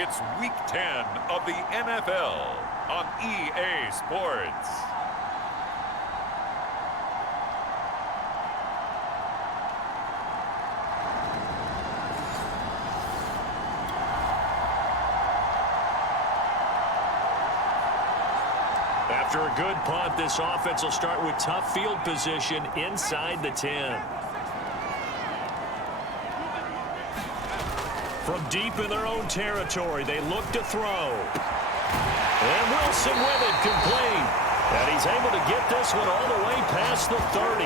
It's Week 10 of the NFL on EA Sports. After a good punt, this offense will start with tough field position inside the 10. From deep in their own territory, they look to throw. And Wilson with it, complete. And he's able to get this one all the way past the 30.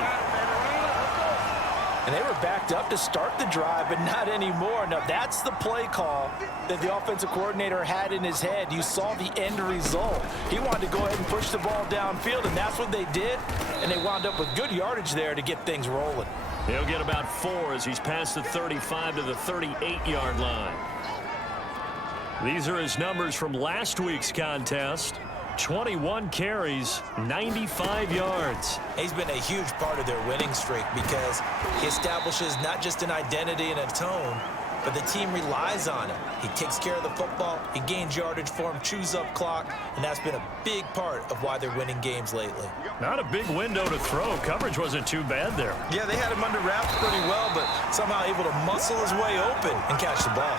And they were backed up to start the drive, but not anymore. Now, that's the play call that the offensive coordinator had in his head. You saw the end result. He wanted to go ahead and push the ball downfield, and that's what they did. And they wound up with good yardage there to get things rolling. He'll get about 4 as he's past the 35 to the 38-yard line. These are his numbers from last week's contest. 21 carries, 95 yards. He's been a huge part of their winning streak because he establishes not just an identity and a tone, but the team relies on him. He takes care of the football, he gains yardage for him, chews up clock, and that's been a big part of why they're winning games lately. Not a big window to throw. Coverage wasn't too bad there. Yeah, they had him under wraps pretty well, but somehow able to muscle his way open and catch the ball.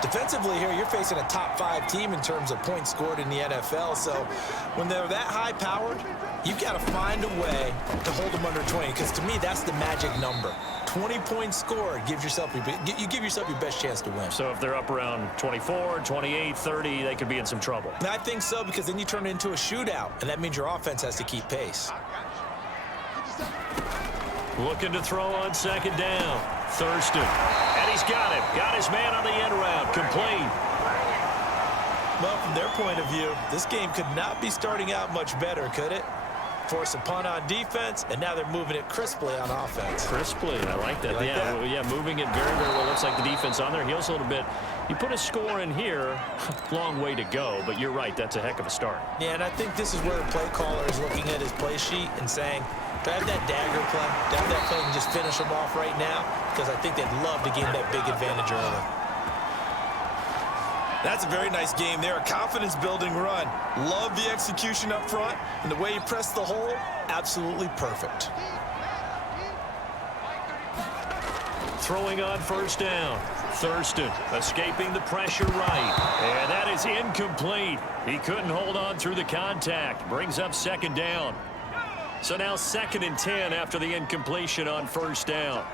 Defensively here, you're facing a top-5 team in terms of points scored in the NFL, so when they're that high-powered, you've got to find a way to hold them under 20, because to me, that's the magic number. 20 points scored gives yourself you give yourself your best chance to win. So if they're up around 24, 28, 30, they could be in some trouble. And I think so, because then you turn it into a shootout, and that means your offense has to keep pace. Looking to throw on second down. Thurston. And he's got him. Got his man on the end route. Complete. Well, from their point of view, this game could not be starting out much better, could it? Force a punt on defense, and now they're moving it crisply on offense. Crisply, I like that. Yeah, moving it very, very well. Looks like the defense on their heels a little bit. You put a score in here, long way to go, but you're right, that's a heck of a start. Yeah, and I think this is where the play caller is looking at his play sheet and saying, do I have that dagger play? Do I have that play and just finish them off right now? Because I think they'd love to gain that big advantage early. That's a very nice game there, a confidence-building run. Love the execution up front, and the way you press the hole, absolutely perfect. Throwing on first down. Thurston escaping the pressure right. And that is incomplete. He couldn't hold on through the contact. Brings up second down. So now 2nd and 10 after the incompletion on first down.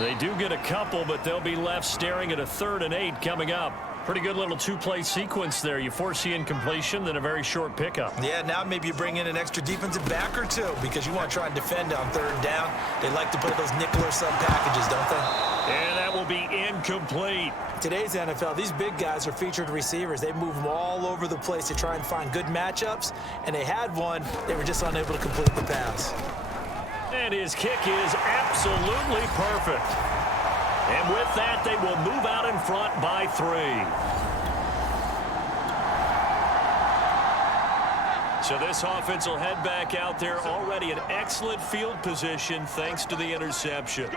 They do get a couple, but they'll be left staring at a 3rd and 8 coming up. Pretty good little two-play sequence there. You force the incompletion, then a very short pickup. Yeah, now maybe you bring in an extra defensive back or two because you want to try and defend on 3rd down. They like to play those nickel or sub packages, don't they? And that will be incomplete. Today's NFL, these big guys are featured receivers. They move them all over the place to try and find good matchups, and they had one. They were just unable to complete the pass. And his kick is absolutely perfect. And with that, they will move out in front by 3. So this offense will head back out there already in excellent field position thanks to the interception.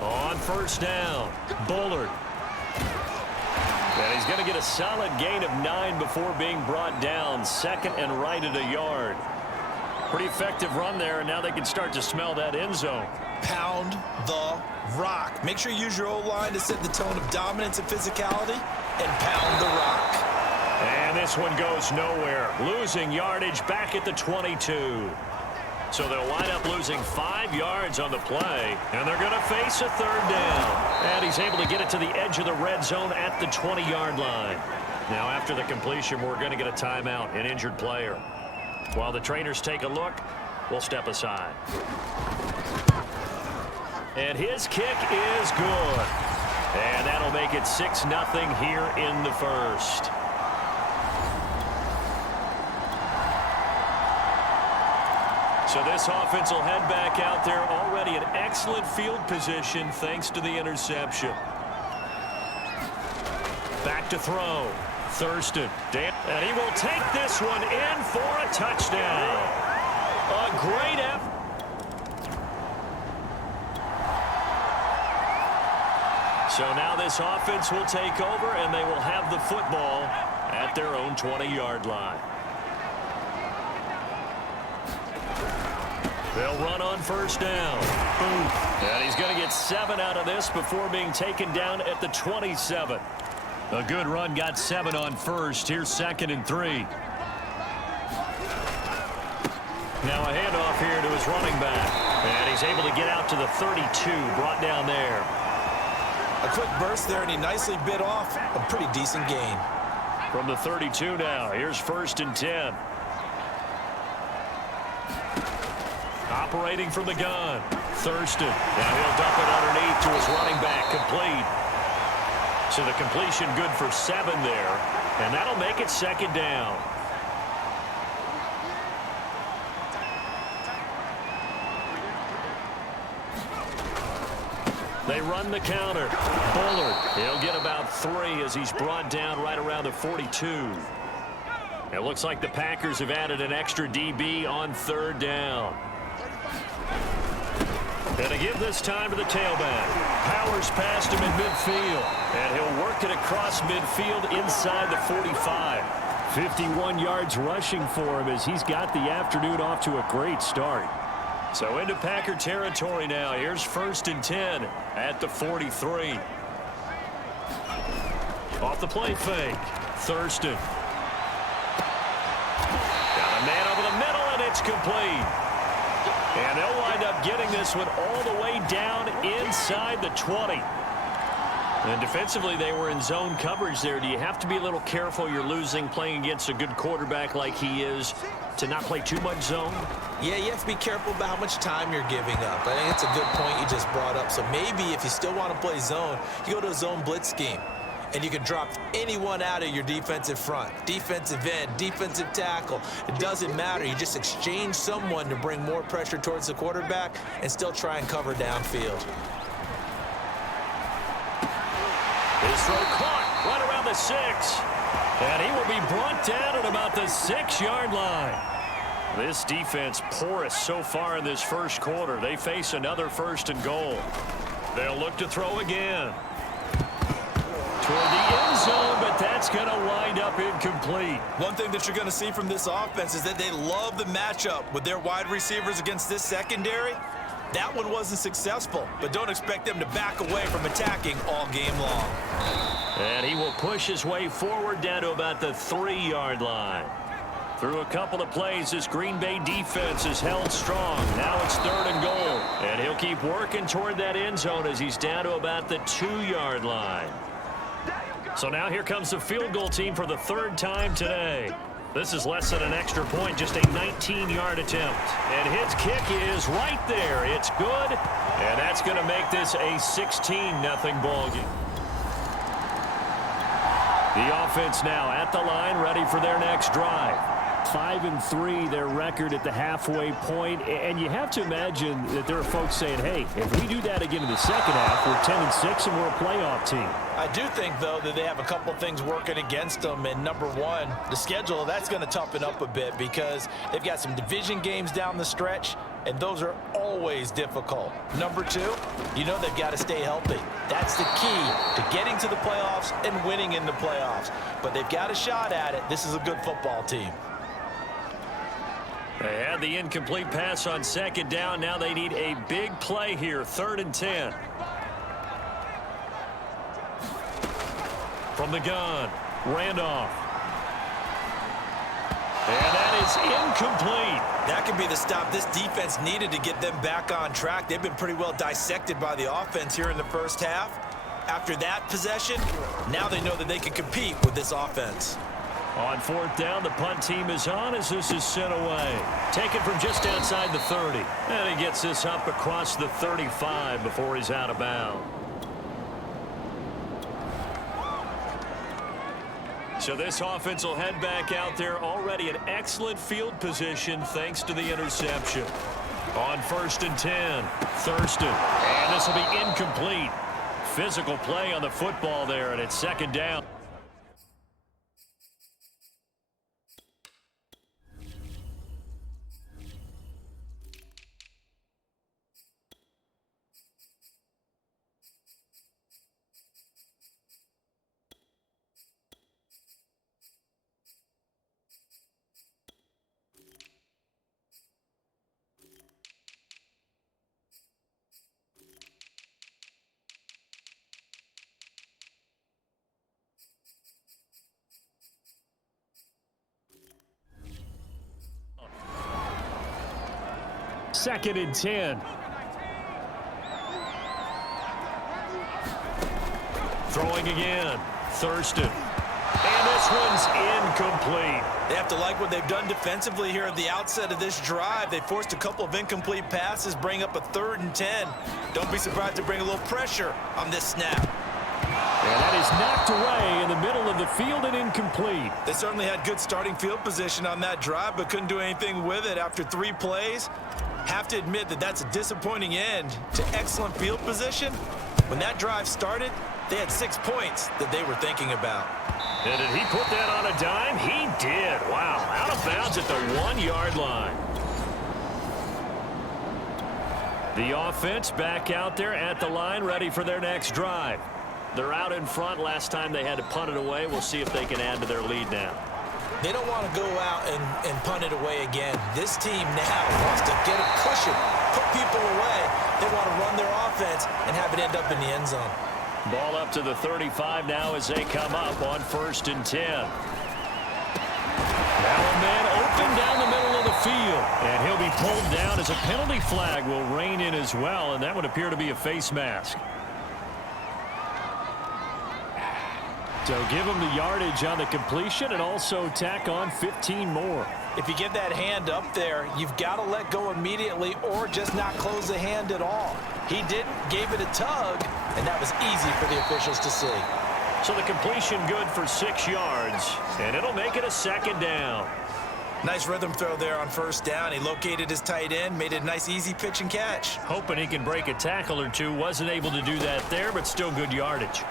On first down, Bullard. And he's going to get a solid gain of 9 before being brought down. 2nd and right at a yard. Pretty effective run there, and now they can start to smell that end zone. Pound the rock. Make sure you use your O-line to set the tone of dominance and physicality, and pound the rock. this one goes nowhere. Losing yardage back at the 22. So they'll wind up losing 5 yards on the play, and they're going to face a third down. And he's able to get it to the edge of the red zone at the 20-yard line. Now, after the completion, we're going to get a timeout, an injured player. While the trainers take a look, we'll step aside. And his kick is good. And that'll make it 6-0 here in the first. So this offense will head back out there, already in excellent field position thanks to the interception. Back to throw. Thurston. And he will take this one in for a touchdown. A great effort. So now this offense will take over, and they will have the football at their own 20-yard line. They'll run on first down. And he's going to get 7 out of this before being taken down at the 27. A good run, got 7 on first. Here's 2nd and 3. Now a handoff here to his running back. And he's able to get out to the 32, brought down there. A quick burst there, and he nicely bit off a pretty decent gain. From the 32 now, here's 1st and 10. Operating from the gun. Thurston. Now he'll dump it underneath to his running back. Complete. So the completion good for 7 there. And that'll make it 2nd down. They run the counter. Bullard. He'll get about 3 as he's brought down right around the 42. It looks like the Packers have added an extra DB on 3rd down. And to give this time to the tailback. Powers past him in midfield. And he'll work it across midfield inside the 45. 51 yards rushing for him as he's got the afternoon off to a great start. So into Packer territory now. Here's 1st and 10 at the 43. Off the play fake. Thurston. Got a man over the middle, and it's complete. And they'll wind up getting this one all the way down inside the 20. And defensively, they were in zone coverage there. Do you have to be a little careful? You're losing playing against a good quarterback like he is to not play too much zone? Yeah, you have to be careful about how much time you're giving up. I think it's a good point you just brought up. So maybe if you still want to play zone, you go to a zone blitz scheme. And you can drop anyone out of your defensive front. Defensive end, defensive tackle. It doesn't matter. You just exchange someone to bring more pressure towards the quarterback and still try and cover downfield. His throw caught right around the 6. And he will be brought down at about the 6-yard line. This defense porous so far in this first quarter. They face another 1st and goal. They'll look to throw again. Toward the end zone, but that's going to wind up incomplete. One thing that you're going to see from this offense is that they love the matchup with their wide receivers against this secondary. That one wasn't successful, but don't expect them to back away from attacking all game long. And he will push his way forward down to about the 3-yard line. Through a couple of plays, this Green Bay defense is held strong. Now it's 3rd and goal. And he'll keep working toward that end zone as he's down to about the 2-yard line. So now here comes the field goal team for the 3rd time today. This is less than an extra point, just a 19-yard attempt. And his kick is right there. It's good, and that's going to make this a 16-0 ball game. The offense now at the line, ready for their next drive. 5-3, their record at the halfway point, and you have to imagine that there are folks saying, hey, if we do that again in the second half, we're 10-6 and we're a playoff team. I do think, though, that they have a couple things working against them, and number one, the schedule, that's going to toughen up a bit because they've got some division games down the stretch, and those are always difficult. Number two, you know they've got to stay healthy. That's the key to getting to the playoffs and winning in the playoffs. But they've got a shot at it. This is a good football team. They had the incomplete pass on 2nd down. Now they need a big play here, 3rd and 10. From the gun, Randolph. And that is incomplete. That could be the stop this defense needed to get them back on track. They've been pretty well dissected by the offense here in the first half. After that possession, now they know that they can compete with this offense. On fourth down, the punt team is on as this is sent away. Taken from just outside the 30. And he gets this up across the 35 before he's out of bounds. So this offense will head back out there, already in excellent field position thanks to the interception. On 1st and 10, Thurston. And this will be incomplete. Physical play on the football there, and it's second down. Second and 10. Throwing again. Thurston. And this one's incomplete. They have to like what they've done defensively here at the outset of this drive. They forced a couple of incomplete passes, bring up a 3rd and 10. Don't be surprised to bring a little pressure on this snap. And that is knocked away in the middle of the field and incomplete. They certainly had good starting field position on that drive, but couldn't do anything with it after 3 plays. Have to admit that that's a disappointing end to excellent field position. When that drive started, they had 6 points that they were thinking about. And did he put that on a dime? He did. Wow. Out of bounds at the 1-yard line. The offense back out there at the line, ready for their next drive. They're out in front. Last time they had to punt it away. We'll see if they can add to their lead now. They don't want to go out and punt it away again. This team now wants to get a cushion, put people away. They want to run their offense and have it end up in the end zone. Ball up to the 35 now as they come up on 1st and 10. Now a man open down the middle of the field. And he'll be pulled down as a penalty flag will rein in as well, and that would appear to be a face mask. So give him the yardage on the completion and also tack on 15 more. If you get that hand up there, you've got to let go immediately or just not close the hand at all. He didn't, gave it a tug, and that was easy for the officials to see. So the completion good for 6 yards, and it'll make it a second down. Nice rhythm throw there on 1st down. He located his tight end, made it a nice easy pitch and catch. Hoping he can break a tackle or two. Wasn't able to do that there, but still good yardage.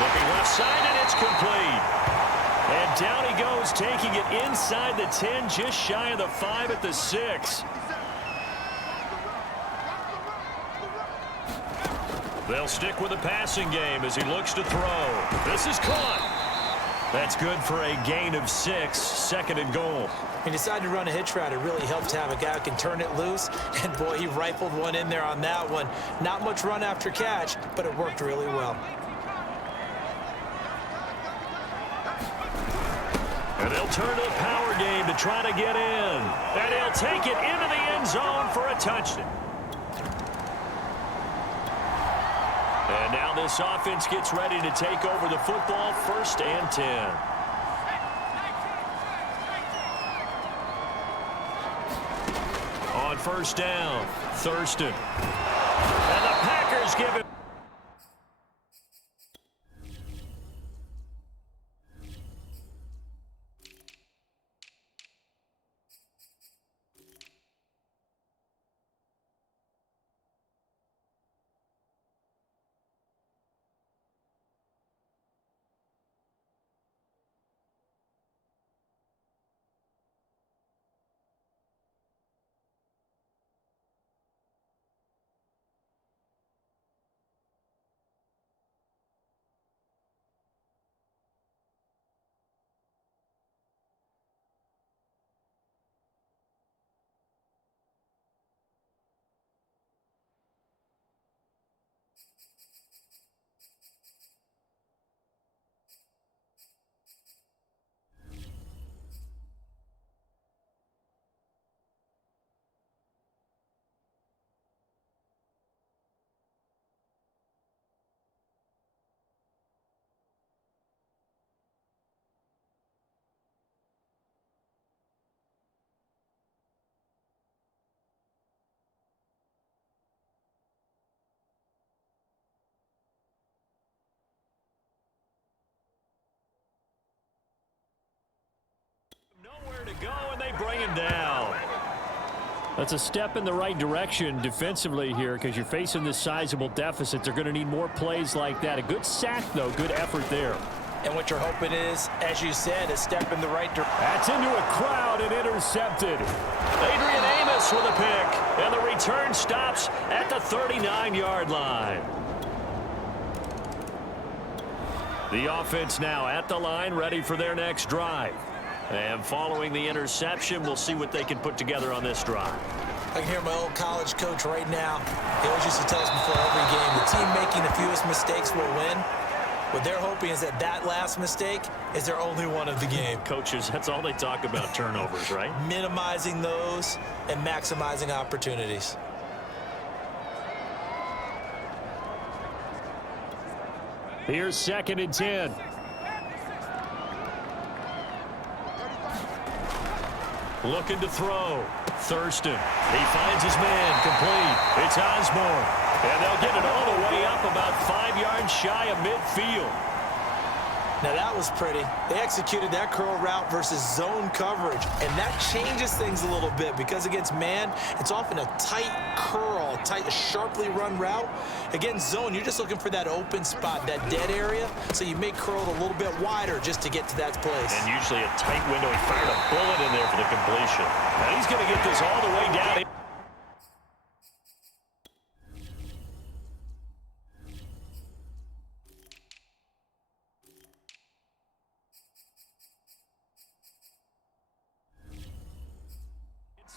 Looking left side, and it's complete. And down he goes, taking it inside the 10, just shy of the 5 at the 6. They'll stick with the passing game as he looks to throw. This is caught. That's good for a gain of 6, 2nd and goal. He decided to run a hitch route. It really helped to have a guy who can turn it loose. And, boy, he rifled one in there on that one. Not much run after catch, but it worked really well. And they'll turn to the power game to try to get in. And he'll take it into the end zone for a touchdown. And now this offense gets ready to take over the football, 1st and 10. On 1st down, Thurston. And the Packers give it. Oh, and they bring him down. That's a step in the right direction defensively here because you're facing this sizable deficit. They're going to need more plays like that. A good sack, though. Good effort there. And what you're hoping is, as you said, a step in the right direction. That's into a crowd and intercepted. Adrian Amos with a pick. And the return stops at the 39-yard line. The offense now at the line, ready for their next drive. And following the interception, we'll see what they can put together on this drive. I can hear my old college coach right now. He always used to tell us before every game, the team making the fewest mistakes will win. What they're hoping is that last mistake is their only one of the game. Coaches, that's all they talk about, turnovers, right? Minimizing those and maximizing opportunities. Here's 2nd and 10. Looking to throw. Thurston. He finds his man complete. It's Osborne. And they'll get it all the way up about 5 yards shy of midfield. Now that was pretty. They executed that curl route versus zone coverage, and that changes things a little bit because against man, it's often a tight curl, tight, sharply run route. Against zone, you're just looking for that open spot, that dead area, so you may curl it a little bit wider just to get to that place. And usually a tight window. He fired a bullet in there for the completion. Now he's going to get this all the way down.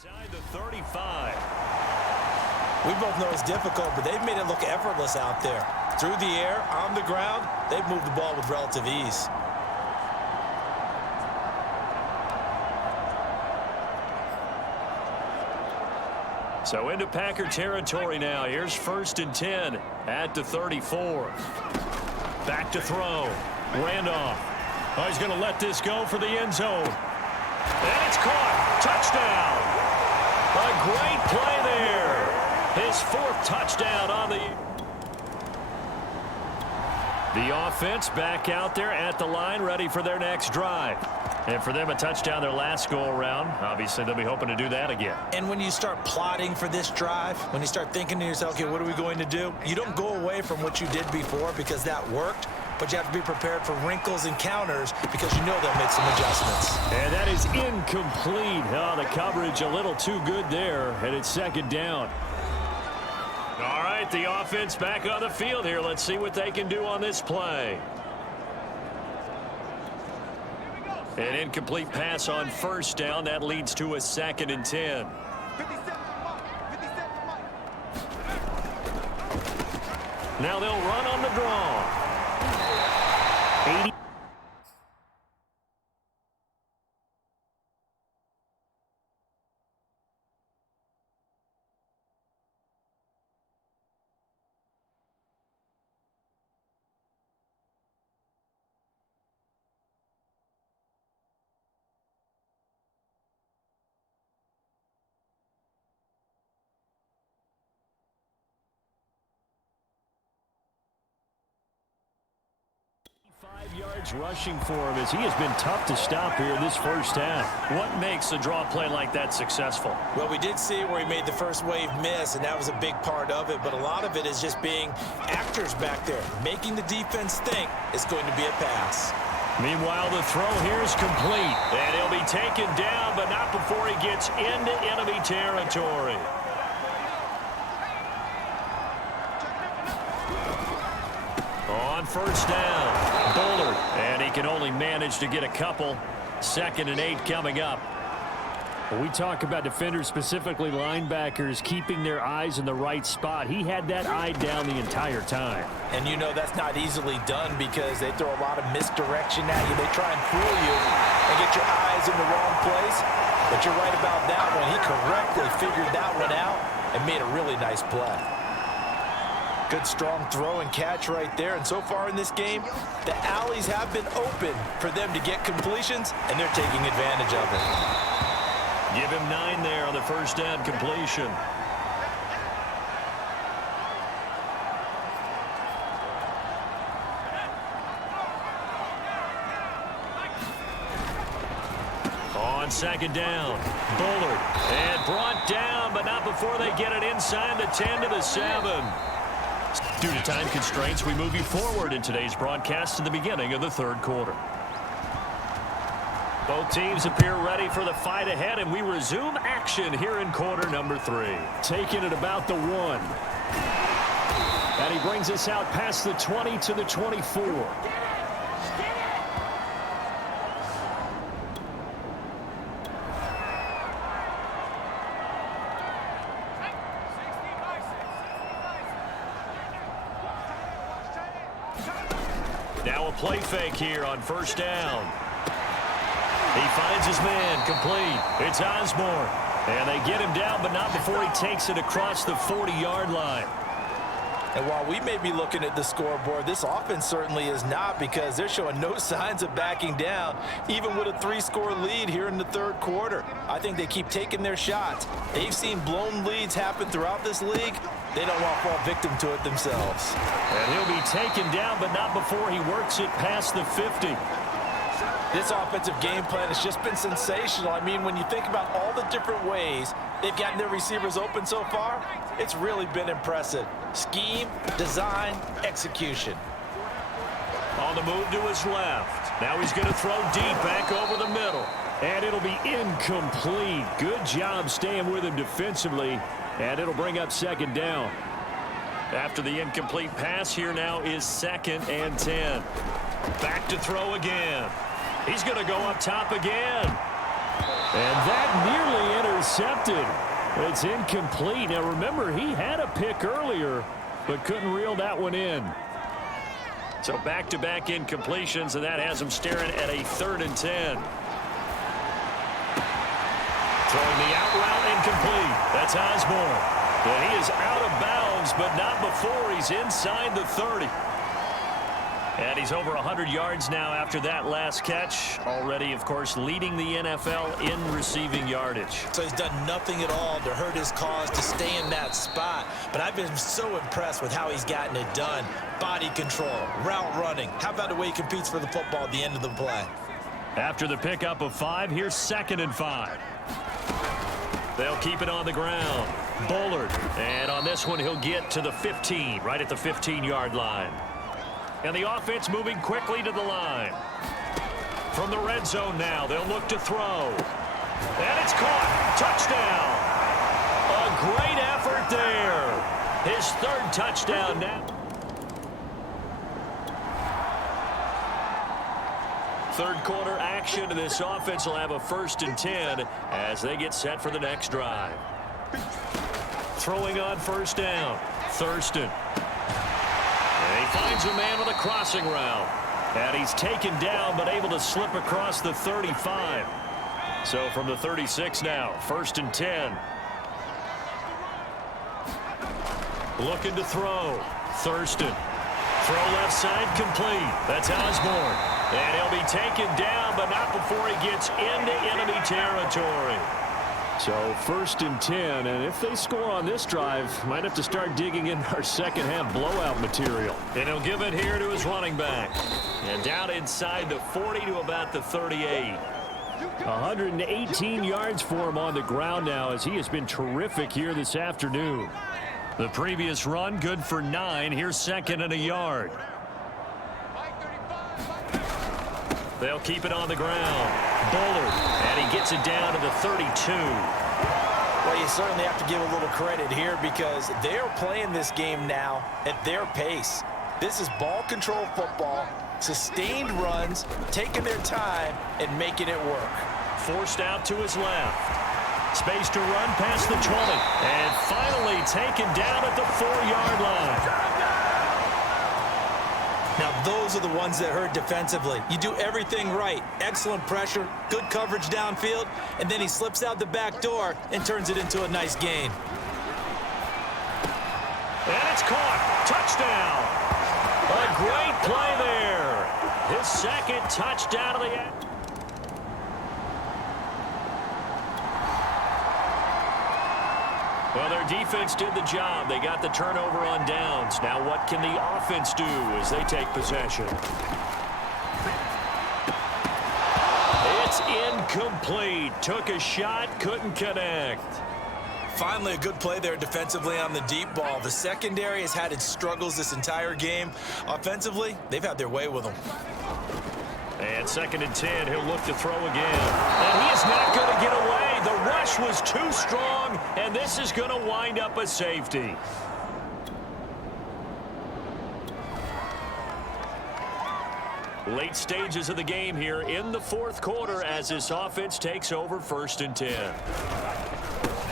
Inside the 35. We both know it's difficult, but they've made it look effortless out there. Through the air, on the ground, they've moved the ball with relative ease. So into Packer territory now. Here's 1st and 10 at the 34. Back to throw. Randolph. Oh, he's going to let this go for the end zone. And it's caught. Touchdown. A great play there. His 4th touchdown on the... The offense back out there at the line, ready for their next drive. And for them, a touchdown their last go-around. Obviously, they'll be hoping to do that again. And when you start plotting for this drive, when you start thinking to yourself, okay, what are we going to do? You don't go away from what you did before because that worked, but you have to be prepared for wrinkles and counters because you know they'll make some adjustments. And that is incomplete. Oh, the coverage a little too good there, and it's 2nd down. All right, the offense back on the field here. Let's see what they can do on this play. An incomplete pass on 1st down. That leads to a 2nd and 10. Now they'll run on the draw. 80. Yards rushing for him as he has been tough to stop here in this 1st half. What makes a draw play like that successful? Well, we did see where he made the first wave miss, and that was a big part of it, but a lot of it is just being actors back there, making the defense think it's going to be a pass. Meanwhile, the throw here is complete, and he'll be taken down, but not before he gets into enemy territory. On 1st down, Bullard, and he can only manage to get a couple. 2nd and 8 coming up. When we talk about defenders, specifically linebackers, keeping their eyes in the right spot, he had that eye down the entire time. And you know that's not easily done because they throw a lot of misdirection at you. They try and fool you and get your eyes in the wrong place. But you're right about that one. He correctly figured that one out and made a really nice play. Good strong throw and catch right there. And so far in this game, the alleys have been open for them to get completions, and they're taking advantage of it. Give him 9 there on the 1st down completion. On On second down, Bullard. And brought down, but not before they get it inside the 10 to the 7. Due to time constraints, we move you forward in today's broadcast to the beginning of the third quarter. Both teams appear ready for the fight ahead, and we resume action here in quarter number 3. Taking it about the 1. And he brings us out past the 20 to the 24. Now a play fake here on first down. He finds his man, complete. It's Osborne. And they get him down, but not before he takes it across the 40-yard line. And while we may be looking at the scoreboard, this offense certainly is not, because they're showing no signs of backing down, even with a 3-score lead here in the third quarter. I think they keep taking their shots. They've seen blown leads happen throughout this league. They don't want to fall victim to it themselves. And he'll be taken down, but not before he works it past the 50. This offensive game plan has just been sensational. I mean, when you think about all the different ways they've gotten their receivers open so far, it's really been impressive. Scheme, design, execution. On the move to his left. Now he's going to throw deep back over the middle. And it'll be incomplete. Good job staying with him defensively. And it'll bring up second down. After the incomplete pass, here now is 2nd and 10. Back to throw again. He's going to go up top again. And that nearly intercepted. It's incomplete. Now remember, he had a pick earlier, but couldn't reel that one in. So back-to-back incompletions, and that has him staring at a 3rd and 10. Throwing the out route incomplete. That's Osborne. And he is out of bounds, but not before he's inside the 30. And he's over 100 yards now after that last catch. Already, of course, leading the NFL in receiving yardage. So he's done nothing at all to hurt his cause to stay in that spot. But I've been so impressed with how he's gotten it done. Body control, route running. How about the way he competes for the football at the end of the play? After the pickup of 5, here's 2nd and 5. They'll keep it on the ground. Bullard. And on this one, he'll get to the 15, right at the 15-yard line. And the offense moving quickly to the line. From the red zone now, they'll look to throw. And it's caught. Touchdown. A great effort there. His 3rd touchdown now. 3rd quarter action. This offense will have a 1st and 10 as they get set for the next drive. Throwing on first down. Thurston. And he finds a man with a crossing route. And he's taken down, but able to slip across the 35. So from the 36 now, 1st and 10. Looking to throw. Thurston. Throw left side complete. That's Osborne. And he'll be taken down, but not before he gets into enemy territory. So 1st and 10, and if they score on this drive, might have to start digging in our second half blowout material. And he'll give it here to his running back. And down inside the 40 to about the 38. 118 yards for him on the ground now, as he has been terrific here this afternoon. The previous run good for 9. Here's 2nd and a yard. They'll keep it on the ground. Bullard, and he gets it down to the 32. Well, you certainly have to give a little credit here, because they're playing this game now at their pace. This is ball control football, sustained runs, taking their time and making it work. Forced out to his left. Space to run past the 20. And finally taken down at the 4-yard line. Now, those are the ones that hurt defensively. You do everything right. Excellent pressure, good coverage downfield, and then he slips out the back door and turns it into a nice gain. And it's caught. Touchdown. A great play there. His 2nd touchdown of the end. Well, their defense did the job. They got the turnover on downs. Now what can the offense do as they take possession? It's incomplete. Took a shot, couldn't connect. Finally, a good play there defensively on the deep ball. The secondary has had its struggles this entire game. Offensively, they've had their way with them. And 2nd and 10, he'll look to throw again. And he is not going to get away. The rush was too strong, and this is going to wind up a safety. Late stages of the game here in the 4th quarter as this offense takes over 1st and 10.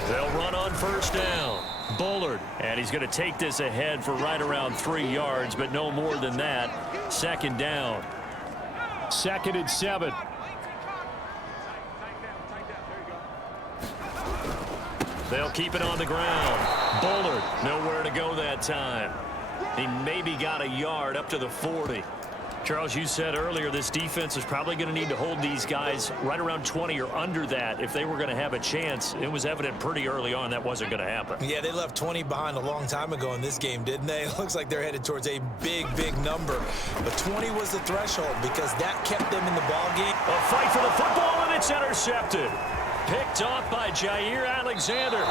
They'll run on 1st down. Bullard, and he's going to take this ahead for right around 3 yards, but no more than that. 2nd down. 2nd and 7. They'll keep it on the ground. Bullard, nowhere to go that time. He maybe got a yard up to the 40. Charles, you said earlier this defense is probably going to need to hold these guys right around 20 or under that if they were going to have a chance. It was evident pretty early on that wasn't going to happen. Yeah, they left 20 behind a long time ago in this game, didn't they? It looks like they're headed towards a big, big number. But 20 was the threshold because that kept them in the ball game. A fight for the football, and it's intercepted. Picked off by Jair Alexander.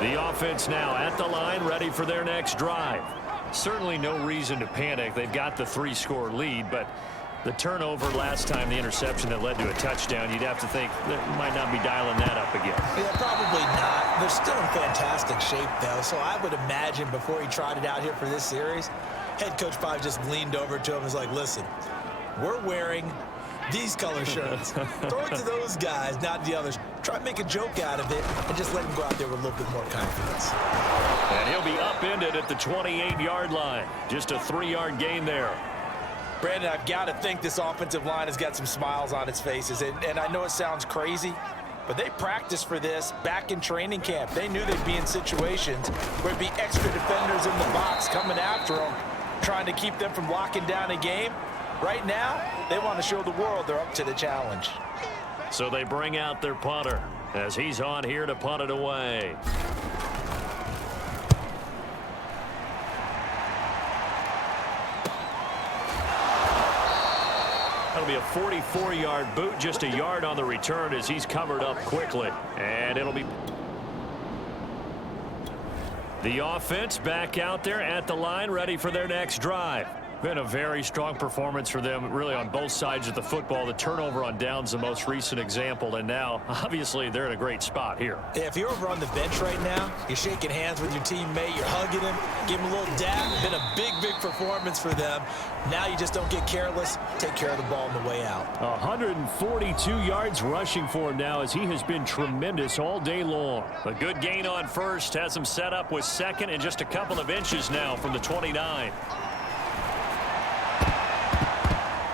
The offense now at the line, ready for their next drive. Certainly no reason to panic. They've got the 3-score lead, but the turnover last time, the interception that led to a touchdown, you'd have to think they might not be dialing that up again. Yeah, probably not. They're still in fantastic shape, though, so I would imagine before he trotted out here for this series, head coach probably just leaned over to him and was like, listen, we're wearing these color shirts. Throw it to those guys, not the others. Try to make a joke out of it and just let him go out there with a little bit more confidence. And he'll be upended at the 28-yard line. Just a 3-yard gain there. Brandon, I've got to think this offensive line has got some smiles on its faces. And I know it sounds crazy, but they practiced for this back in training camp. They knew they'd be in situations where there'd be extra defenders in the box coming after them, trying to keep them from locking down a game. Right now, they want to show the world they're up to the challenge. So they bring out their punter as he's on here to punt it away. That'll be a 44-yard boot, just a yard on the return as he's covered up quickly. And it'll be the offense back out there at the line, ready for their next drive. Been a very strong performance for them, really, on both sides of the football. The turnover on downs, the most recent example, and now, obviously, they're in a great spot here. Yeah, if you're over on the bench right now, you're shaking hands with your teammate, you're hugging him, give him a little dap. Been a big, big performance for them. Now you just don't get careless. Take care of the ball on the way out. 142 yards rushing for him now as he has been tremendous all day long. A good gain on first, has him set up with 2nd and just a couple of inches now from the 29.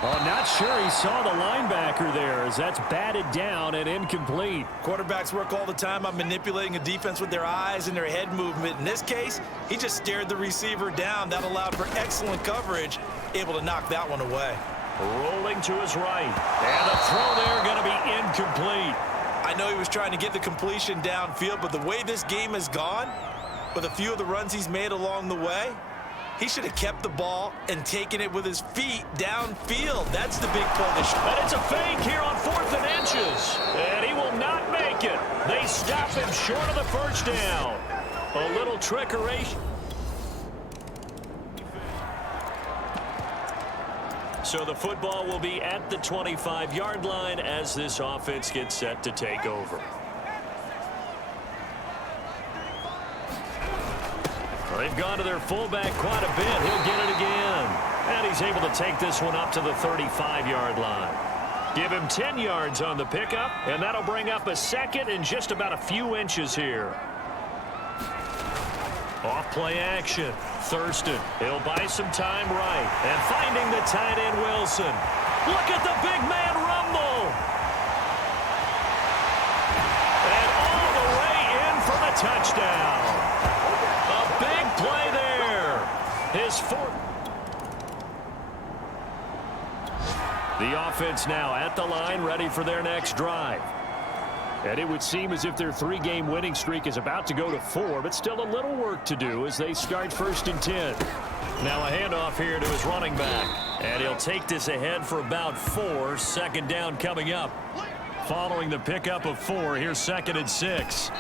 Oh, not sure he saw the linebacker there as that's batted down and incomplete. Quarterbacks work all the time on manipulating a defense with their eyes and their head movement. In this case, he just stared the receiver down. That allowed for excellent coverage, able to knock that one away. Rolling to his right. And the throw there going to be incomplete. I know he was trying to get the completion downfield, but the way this game has gone, with a few of the runs he's made along the way, he should have kept the ball and taken it with his feet downfield. That's the big punish. And it's a fake here on 4th and inches. And he will not make it. They stop him short of the first down. A little trickery. So the football will be at the 25-yard line as this offense gets set to take over. They've gone to their fullback quite a bit. He'll get it again. And he's able to take this one up to the 35-yard line. Give him 10 yards on the pickup, and that'll bring up a 2nd and just about a few inches here. Off-play action. Thurston, he'll buy some time right. And finding the tight end, Wilson. Look at the big man rumble. And all the way in for the touchdown. Big play there. His fourth. The offense now at the line, ready for their next drive. And it would seem as if their 3-game winning streak is about to go to 4, but still a little work to do as they start 1st and 10. Now a handoff here to his running back. And he'll take this ahead for about 4. 2nd down coming up. Following the pickup of 4, here's 2nd and 6.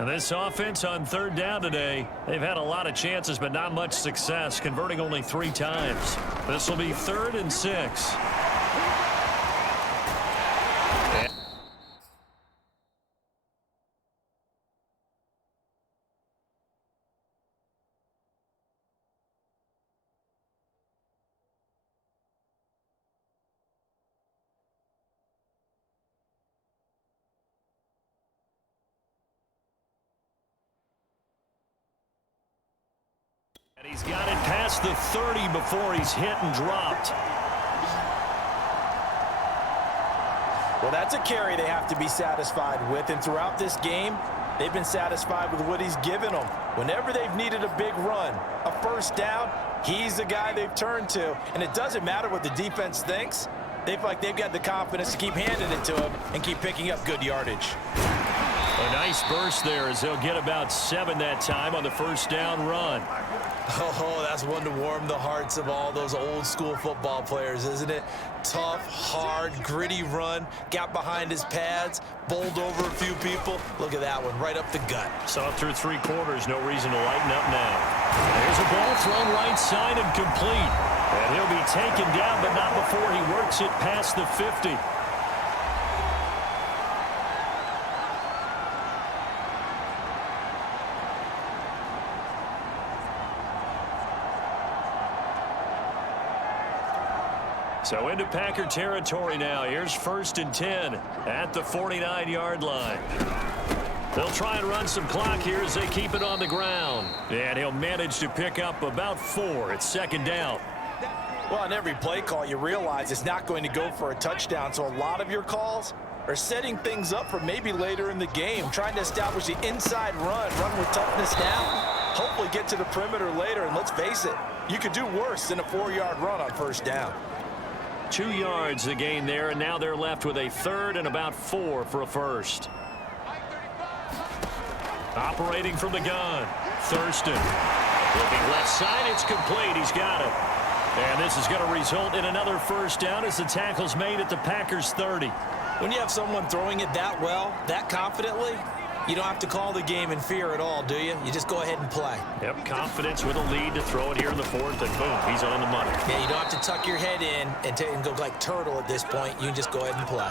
And this offense on 3rd down today, they've had a lot of chances, but not much success, converting only 3 times. This will be 3rd and 6. And he's got it past the 30 before he's hit and dropped. Well, that's a carry they have to be satisfied with. And throughout this game, they've been satisfied with what he's given them. Whenever they've needed a big run, a 1st down, he's the guy they've turned to. And it doesn't matter what the defense thinks. They feel like they've got the confidence to keep handing it to him and keep picking up good yardage. A nice burst there as they'll get about 7 that time on the 1st down run. Oh, that's one to warm the hearts of all those old school football players, isn't it? Tough, hard, gritty run, got behind his pads, bowled over a few people. Look at that one, right up the gut. Saw it through 3 quarters, no reason to lighten up now. There's a ball thrown right side and complete. And he'll be taken down, but not before he works it past the 50. So into Packer territory now. Here's 1st and 10 at the 49-yard line. They'll try and run some clock here as they keep it on the ground. And he'll manage to pick up about 4. It's 2nd down. Well, on every play call, you realize it's not going to go for a touchdown. So a lot of your calls are setting things up for maybe later in the game, trying to establish the inside run with toughness now, hopefully get to the perimeter later. And let's face it, you could do worse than a 4-yard run on 1st down. 2 yards the gain there, and now they're left with a 3rd and about 4 for a 1st. Operating from the gun, Thurston. Looking left side, it's complete. He's got it. And this is going to result in another 1st down as the tackle's made at the Packers' 30. When you have someone throwing it that well, that confidently, you don't have to call the game in fear at all, do you? You just go ahead and play. Yep, confidence with a lead to throw it here in the 4th, and boom, he's on the money. Yeah, you don't have to tuck your head in and go like turtle at this point. You can just go ahead and play.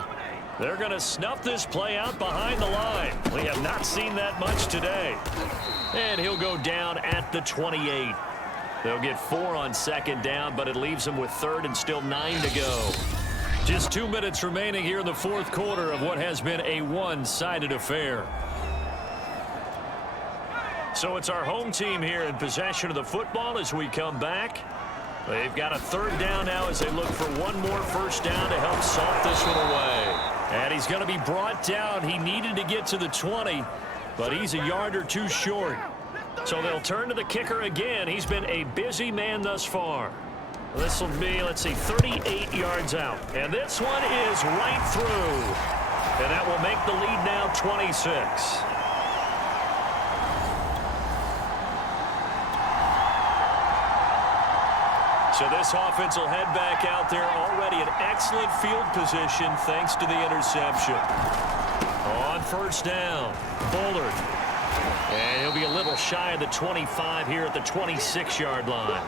They're going to snuff this play out behind the line. We have not seen that much today. And he'll go down at the 28. They'll get 4 on 2nd down, but it leaves them with 3rd and still 9 to go. Just 2 minutes remaining here in the 4th quarter of what has been a one-sided affair. So it's our home team here in possession of the football as we come back. They've got a 3rd down now as they look for one more 1st down to help salt this one away. And he's going to be brought down. He needed to get to the 20, but he's a yard or 2 short. So they'll turn to the kicker again. He's been a busy man thus far. This will be, let's see, 38 yards out. And this one is right through. And that will make the lead now 26. So this offense will head back out there already in excellent field position thanks to the interception. On 1st down, Bullard. And he'll be a little shy of the 25 here at the 26-yard line.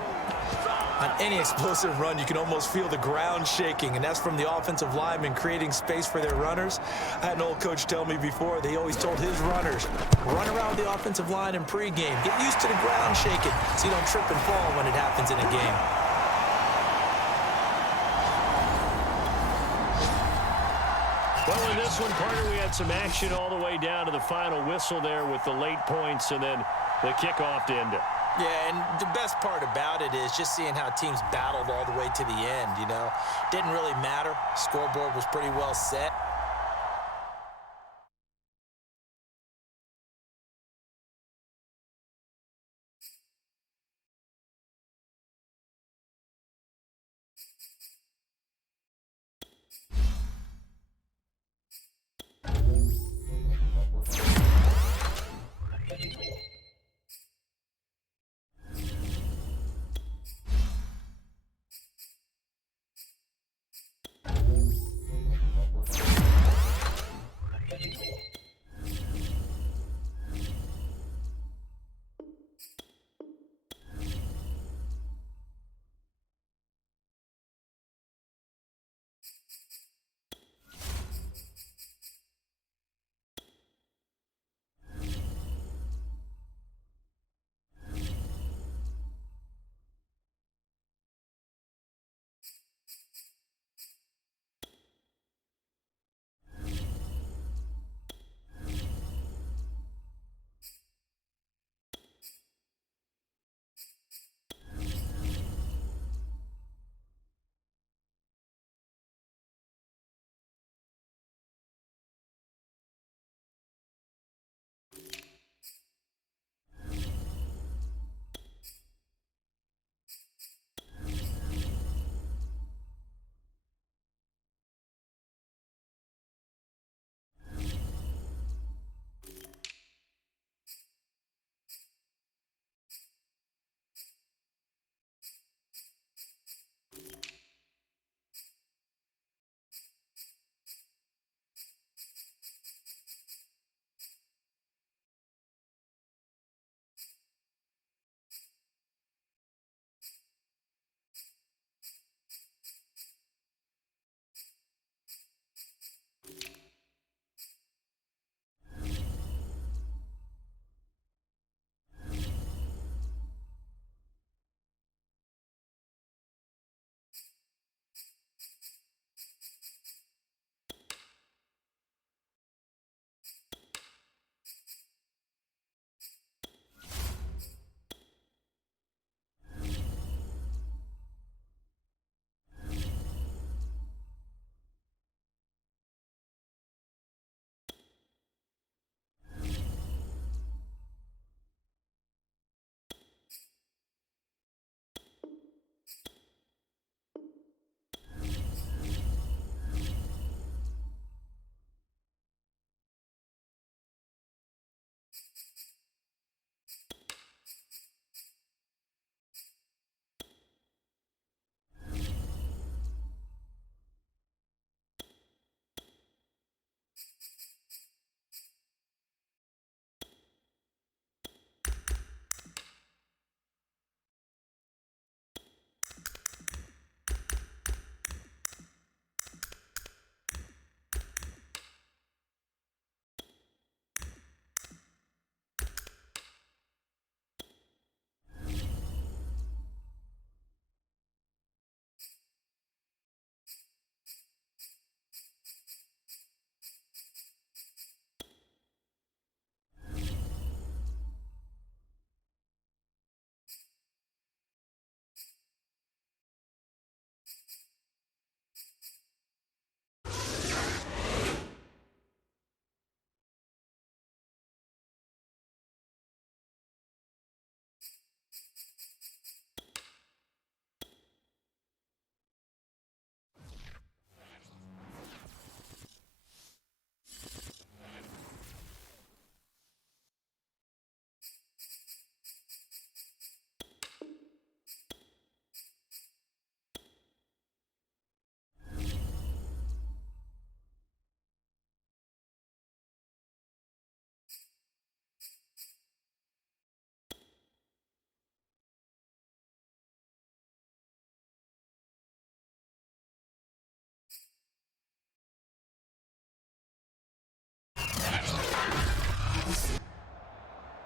On any explosive run, you can almost feel the ground shaking, and that's from the offensive linemen creating space for their runners. I had an old coach tell me before, they always told his runners, run around the offensive line in pregame. Get used to the ground shaking so you don't trip and fall when it happens in a game. this one, partner, we had some action all the way down to the final whistle there with the late points and then the kickoff to end it. Yeah, and the best part about it is just seeing how teams battled all the way to the end, you know. Didn't really matter. Scoreboard was pretty well set.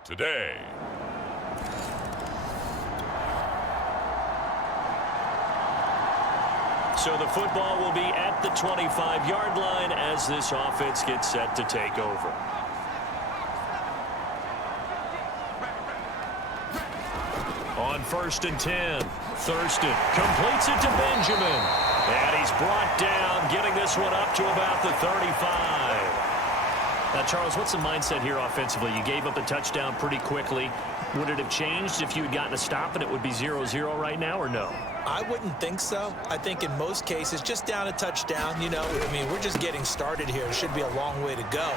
today. So the football will be at the 25-yard line as this offense gets set to take over. On 1st and 10, Thurston completes it to Benjamin. And he's brought down, getting this one up to about the 35. Now, Charles, what's the mindset here offensively? You gave up a touchdown pretty quickly. Would it have changed if you had gotten a stop and it would be 0-0 right now, or no? I wouldn't think so. I think in most cases, just down a touchdown, you know, I mean, we're just getting started here. It should be a long way to go.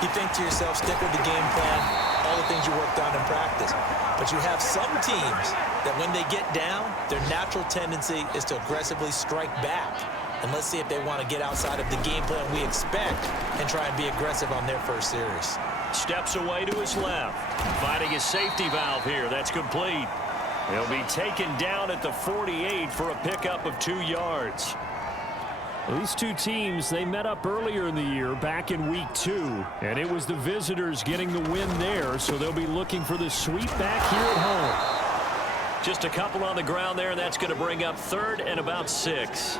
You think to yourself, stick with the game plan, all the things you worked on in practice. But you have some teams that when they get down, their natural tendency is to aggressively strike back. And let's see if they want to get outside of the game plan we expect and try and be aggressive on their first series. Steps away to his left. Finding his safety valve here. That's complete. He'll be taken down at the 48 for a pickup of 2 yards. These two teams, they met up earlier in the year, back in week 2, and it was the visitors getting the win there, so they'll be looking for the sweep back here at home. Just a couple on the ground there, and that's going to bring up 3rd and about 6.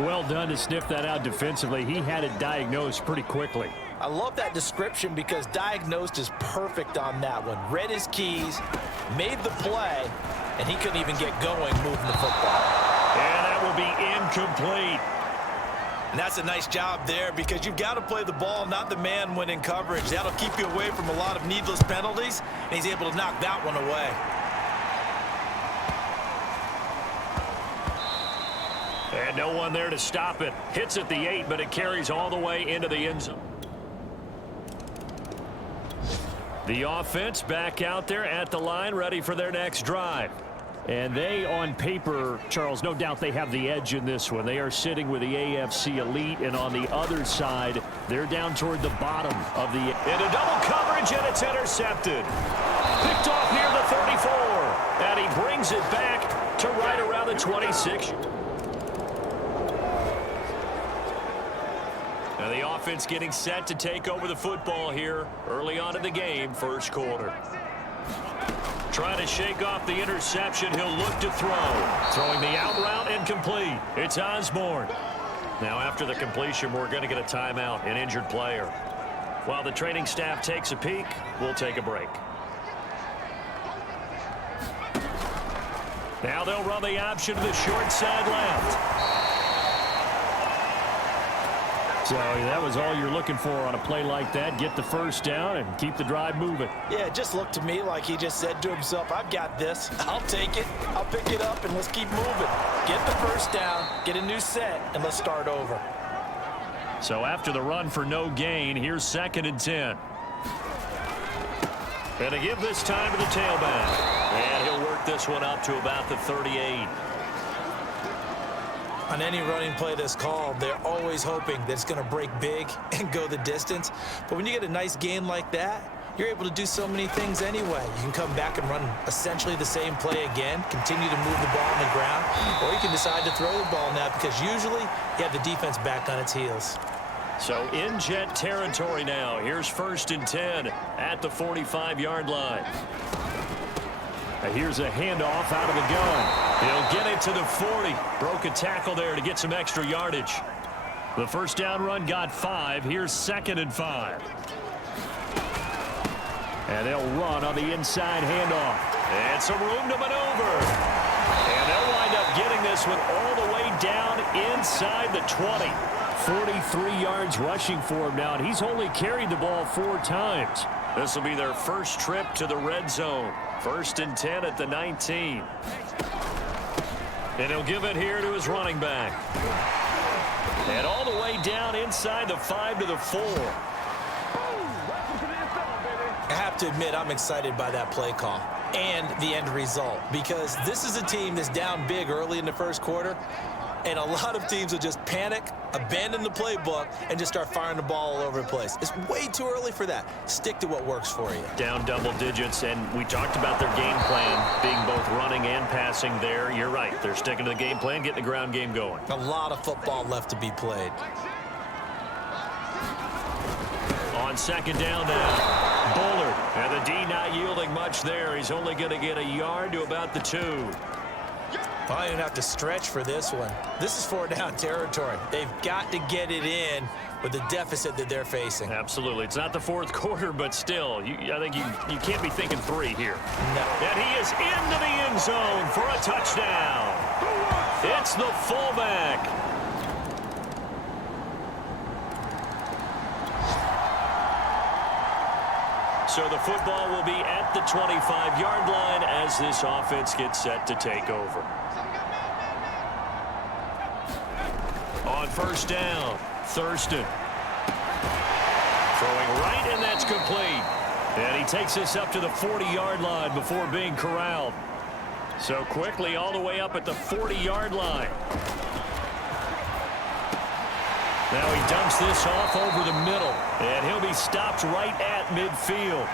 Well done to sniff that out defensively. He had it diagnosed pretty quickly. I love that description because diagnosed is perfect on that one. Read his keys, made the play, and he couldn't even get going moving the football. And that will be incomplete. And that's a nice job there because you've got to play the ball, not the man when in coverage. That'll keep you away from a lot of needless penalties, and he's able to knock that one away. And no one there to stop it. Hits at the 8, but it carries all the way into the end zone. The offense back out there at the line, ready for their next drive. And they, on paper, Charles, no doubt they have the edge in this one. They are sitting with the AFC elite, and on the other side, they're down toward the bottom of the... Into double coverage, and it's intercepted. Picked off near the 34, and he brings it back to right around the 26. Now the offense getting set to take over the football here early on in the game, first quarter. Trying to shake off the interception. He'll look to throw. Throwing the out route incomplete. It's Osborne. Now after the completion, we're going to get a timeout, an injured player. While the training staff takes a peek, we'll take a break. Now they'll run the option to the short side left. So that was all you're looking for on a play like that. Get the first down and keep the drive moving. Yeah, it just looked to me like he just said to himself, I've got this. I'll take it. I'll pick it up, and let's keep moving. Get the first down, get a new set, and let's start over. So after the run for no gain, here's 2nd and 10. And to give this time to the tailback. And he'll work this one up to about the 38. On any running play that's called, they're always hoping that it's going to break big and go the distance. But when you get a nice gain like that, you're able to do so many things anyway. You can come back and run essentially the same play again, continue to move the ball on the ground, or you can decide to throw the ball now because usually you have the defense back on its heels. So in jet territory now. Here's 1st and 10 at the 45-yard line. Here's a handoff out of the gun. He'll get it to the 40. Broke a tackle there to get some extra yardage. The first down run got 5. Here's 2nd and 5. And they'll run on the inside handoff. And some room to maneuver. And they'll wind up getting this one all the way down inside the 20. 43 yards rushing for him now, and he's only carried the ball 4 times. This will be their first trip to the red zone. 1st and 10 at the 19. And he'll give it here to his running back. And all the way down inside the 5 to the 4. I have to admit, I'm excited by that play call and the end result because this is a team that's down big early in the first quarter, and a lot of teams will just panic, abandon the playbook, and just start firing the ball all over the place. It's way too early for that. Stick to what works for you. Down double digits, and we talked about their game plan being both running and passing there. You're right. They're sticking to the game plan, getting the ground game going. A lot of football left to be played. On 2nd down now, Bullard. And the D not yielding much there. He's only going to get a yard to about the 2. I don't even have to stretch for this one. This is 4-down territory. They've got to get it in with the deficit that they're facing. Absolutely. It's not the fourth quarter, but still, I think you can't be thinking 3 here. No. And he is into the end zone for a touchdown. It's the fullback. So the football will be at the 25-yard line as this offense gets set to take over. On first down, Thurston. Throwing right, and that's complete. And he takes this up to the 40-yard line before being corralled. So quickly all the way up at the 40-yard line. Now he dumps this off over the middle, and he'll be stopped right at midfield.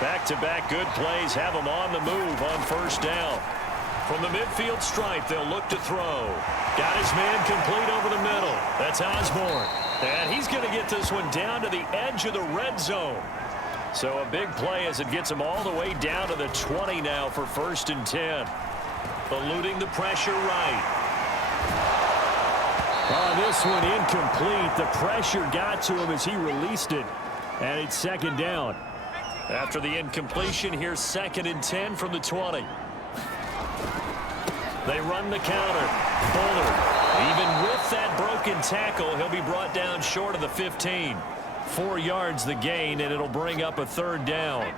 Back-to-back good plays have him on the move on first down. From the midfield stripe, they'll look to throw. Got his man complete over the middle. That's Osborne. And he's going to get this one down to the edge of the red zone. So a big play as it gets him all the way down to the 20 now for 1st and 10. Eluding the pressure right. This one incomplete. The pressure got to him as he released it. And it's 2nd down. After the incompletion, here's 2nd and 10 from the 20. They run the counter. Bullard, even with that broken tackle, he'll be brought down short of the 15. 4 yards the gain, and it'll bring up a 3rd down.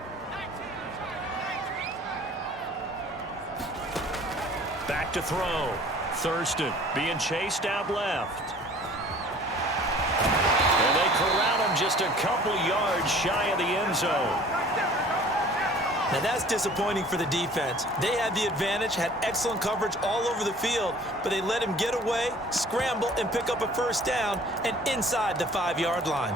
Back to throw. Thurston being chased out left. And they corral him just a couple yards shy of the end zone. Now that's disappointing for the defense. They had the advantage, had excellent coverage all over the field, but they let him get away, scramble, and pick up a 1st down and inside the 5-yard line.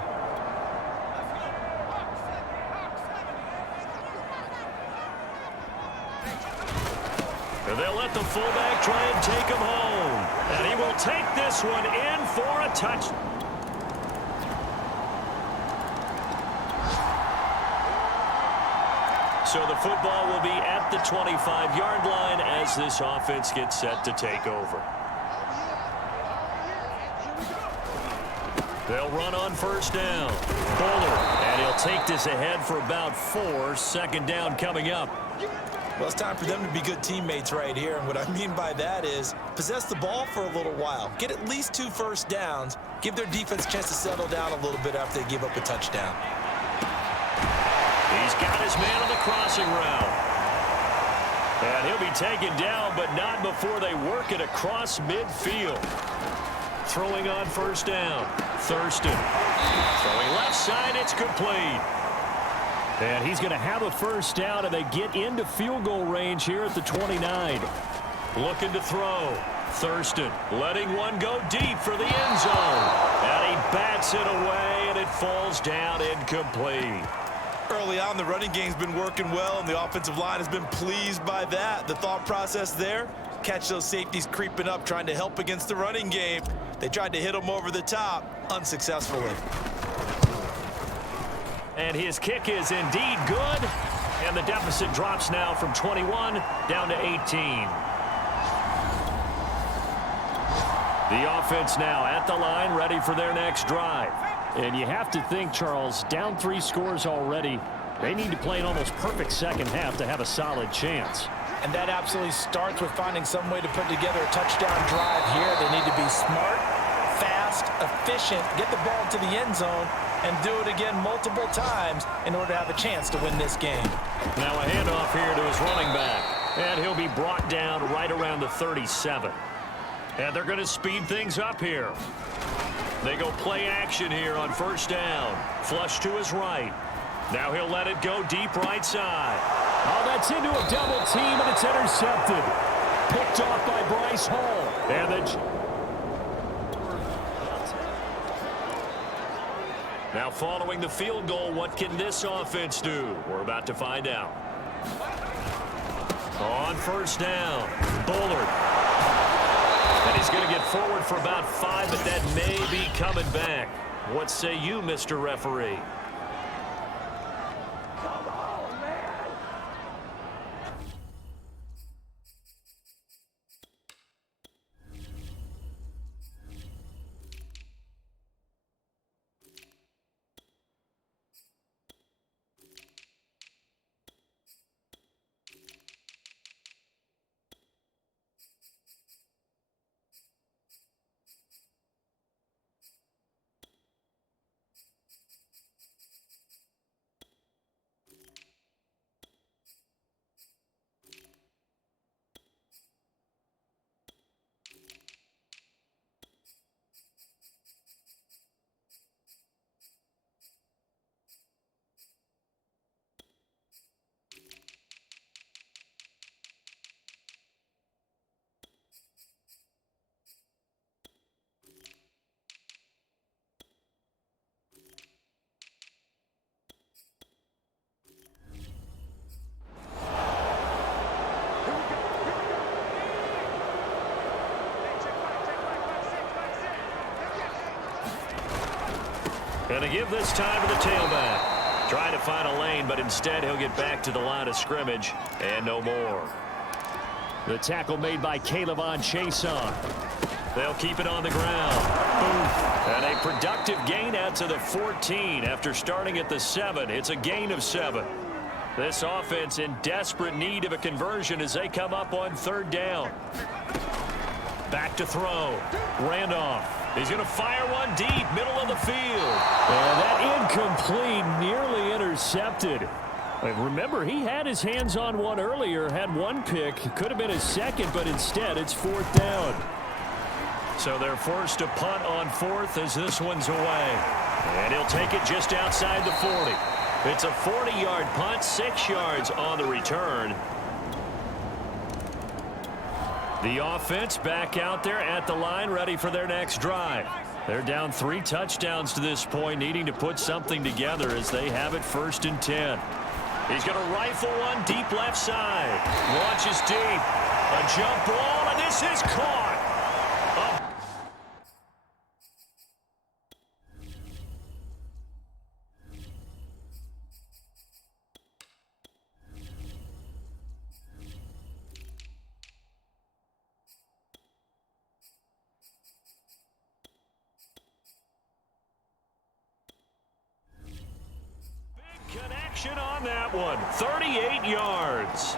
And they'll let the fullback try and take him home. And he will take this one in for a touchdown. So the football will be at the 25-yard line as this offense gets set to take over. They'll run on first down. Bullard, and he'll take this ahead for about 4. 2nd down coming up. Well, it's time for them to be good teammates right here. And what I mean by that is possess the ball for a little while. Get at least 2 first downs. Give their defense a chance to settle down a little bit after they give up a touchdown. He's got his man on the crossing route. And he'll be taken down, but not before they work it across midfield. Throwing on first down. Thurston. Throwing left side, it's complete. And he's going to have a 1st down, and they get into field goal range here at the 29. Looking to throw. Thurston letting one go deep for the end zone. And he bats it away, and it falls down incomplete. Early on, the running game's been working well, and the offensive line has been pleased by that. The thought process there, catch those safeties creeping up, trying to help against the running game. They tried to hit them over the top, unsuccessfully. And his kick is indeed good. And the deficit drops now from 21 down to 18. The offense now at the line, ready for their next drive. And you have to think, Charles, down 3 scores already. They need to play an almost perfect 2nd half to have a solid chance. And that absolutely starts with finding some way to put together a touchdown drive here. They need to be smart, fast, efficient, get the ball to the end zone, and do it again multiple times in order to have a chance to win this game. Now a handoff here to his running back. And he'll be brought down right around the 37. And they're going to speed things up here. They go play action here on first down. Flush to his right. Now he'll let it go deep right side. Oh, that's into a double team, and it's intercepted. Picked off by Bryce Hall. And now following the field goal, what can this offense do? We're about to find out. On first down, Bullard. And he's going to get forward for about 5, but that may be coming back. What say you, Mr. Referee? And to give this time to the tailback. Trying to find a lane, but instead he'll get back to the line of scrimmage and no more. The tackle made by Calebon Chason. They'll keep it on the ground. Boom. And a productive gain out to the 14 after starting at the 7. It's a gain of 7. This offense in desperate need of a conversion as they come up on 3rd down. Back to throw. Randolph. He's going to fire one deep, middle of the field. And that incomplete, nearly intercepted. Remember, he had his hands on one earlier, had one pick. Could have been his second, but instead it's 4th down. So they're forced to punt on 4th as this one's away. And he'll take it just outside the 40. It's a 40-yard punt, 6 yards on the return. The offense back out there at the line, ready for their next drive. They're down 3 touchdowns to this point, needing to put something together as they have it 1st and 10. He's going to rifle one deep left side. Launches deep. A jump ball, and this is caught. Connection on that one. 38 yards.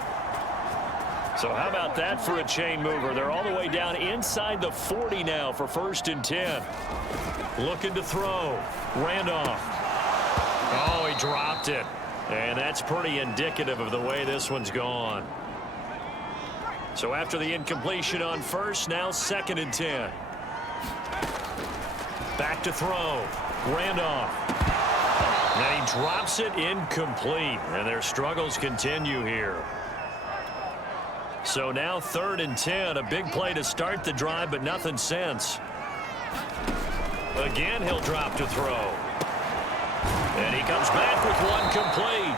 So how about that for a chain mover? They're all the way down inside the 40 now for 1st and 10. Looking to throw. Randolph. Oh, he dropped it. And that's pretty indicative of the way this one's gone. So after the incompletion on 1st, now 2nd and 10. Back to throw. Randolph. And he drops it incomplete, and their struggles continue here. So now 3rd and 10, a big play to start the drive, but nothing since. Again, he'll drop to throw. And he comes back with one complete.